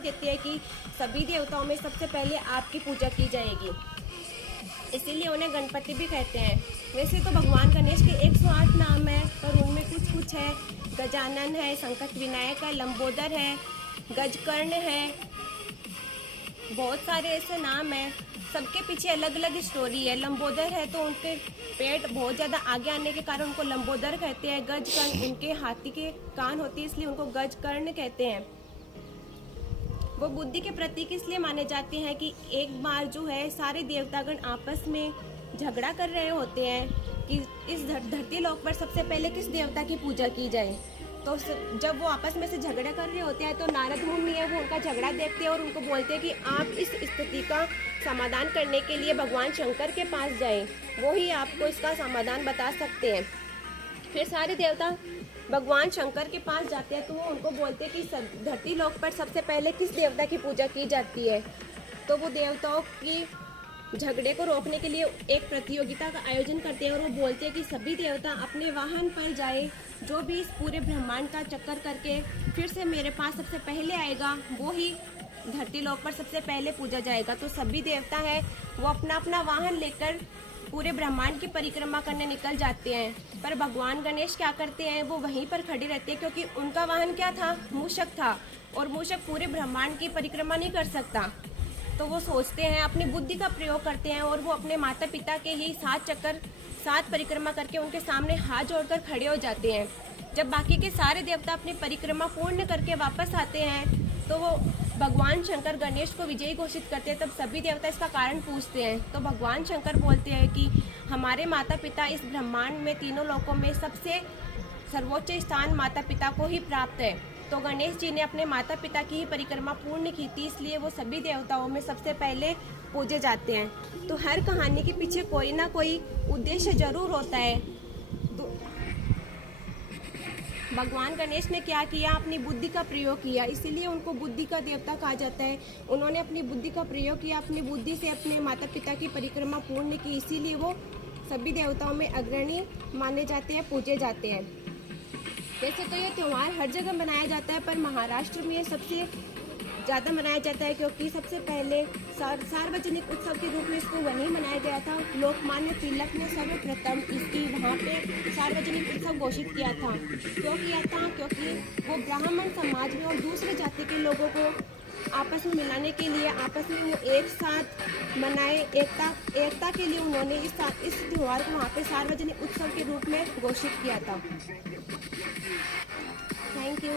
वरदान देती है कि सभी देवताओं में सबसे पहले आपकी पूजा की जाएगी, इसीलिए उन्हें गणपति भी कहते हैं। वैसे तो भगवान गणेश के 108 नाम है, पर उनमें कुछ कुछ है। गजानन है, संकट विनायक है, लंबोदर है, गजकर्ण है, बहुत सारे ऐसे नाम हैं। सबके पीछे अलग अलग स्टोरी है। लंबोदर है तो उनके पेट बहुत ज़्यादा आगे आने के कारण उनको लंबोदर कहते हैं। गजकर्ण, उनके हाथी के कान होती है इसलिए उनको गजकर्ण कहते हैं। वो बुद्धि के प्रतीक इसलिए माने जाते हैं कि एक बार जो है सारे देवतागण आपस में झगड़ा कर रहे होते हैं कि इस धरती लोक पर सबसे पहले किस देवता की पूजा की जाए। तो जब वो आपस में से झगड़ा कर रहे होते हैं तो नारद मुनि है वो उनका झगड़ा देखते हैं और उनको बोलते हैं कि आप इस स्थिति का समाधान करने के लिए भगवान शंकर के पास जाएं, वो ही आपको इसका समाधान बता सकते हैं। फिर सारे देवता भगवान शंकर के पास जाते हैं तो वो उनको बोलते हैं कि धरती लोक पर सबसे पहले किस देवता की पूजा की जाती है। तो वो देवताओं की झगड़े को रोकने के लिए एक प्रतियोगिता का आयोजन करते हैं और वो बोलते हैं कि सभी देवता अपने वाहन पर जाए, जो भी इस पूरे ब्रह्मांड का चक्कर करके फिर से मेरे पास सबसे पहले आएगा वो ही धरती लोक पर सबसे पहले पूजा जाएगा। तो सभी देवता है वो अपना अपना वाहन लेकर पूरे ब्रह्मांड की परिक्रमा करने निकल जाते हैं, पर भगवान गणेश क्या करते हैं, वो वहीं पर खड़े रहते हैं क्योंकि उनका वाहन क्या था, मूषक था, और मूषक पूरे ब्रह्मांड की परिक्रमा नहीं कर सकता। तो वो सोचते हैं, अपनी बुद्धि का प्रयोग करते हैं और वो अपने माता पिता के ही 7 परिक्रमा करके उनके सामने हाथ जोड़कर खड़े हो जाते हैं। जब बाकी के सारे देवता अपनी परिक्रमा पूर्ण करके वापस आते हैं तो वो भगवान शंकर गणेश को विजयी घोषित करते हैं। तब सभी देवता इसका कारण पूछते हैं तो भगवान शंकर बोलते हैं कि हमारे माता पिता इस ब्रह्मांड में तीनों लोकों में सबसे सर्वोच्च स्थान माता पिता को ही प्राप्त है। तो गणेश जी ने अपने माता पिता की ही परिक्रमा पूर्ण की थी, इसलिए वो सभी देवताओं में सबसे पहले पूजे जाते हैं। तो हर कहानी के पीछे कोई ना कोई उद्देश्य जरूर होता है। तो भगवान गणेश ने क्या किया, अपनी बुद्धि का प्रयोग किया, इसीलिए उनको बुद्धि का देवता कहा जाता है। उन्होंने अपनी बुद्धि का प्रयोग किया, अपनी बुद्धि से अपने माता पिता की परिक्रमा पूर्ण की, इसीलिए वो सभी देवताओं में अग्रणी माने जाते हैं, पूजे जाते हैं। वैसे तो ये त्यौहार हर जगह मनाया जाता है, पर महाराष्ट्र में सबसे ज़्यादा मनाया जाता है क्योंकि सबसे पहले सार्वजनिक उत्सव के रूप में इसको वहीं मनाया गया था। लोकमान्य तिलक ने सर्वप्रथम इसकी वहाँ पे सार्वजनिक उत्सव घोषित किया था। क्यों किया था? क्योंकि वो ब्राह्मण समाज में और दूसरे जाति के लोगों को आपस में मिलाने के लिए, आपस में वो एक साथ मनाए, एकता के लिए उन्होंने इस त्यौहार को वहाँ पे सार्वजनिक उत्सव के रूप में घोषित किया था। Thank you.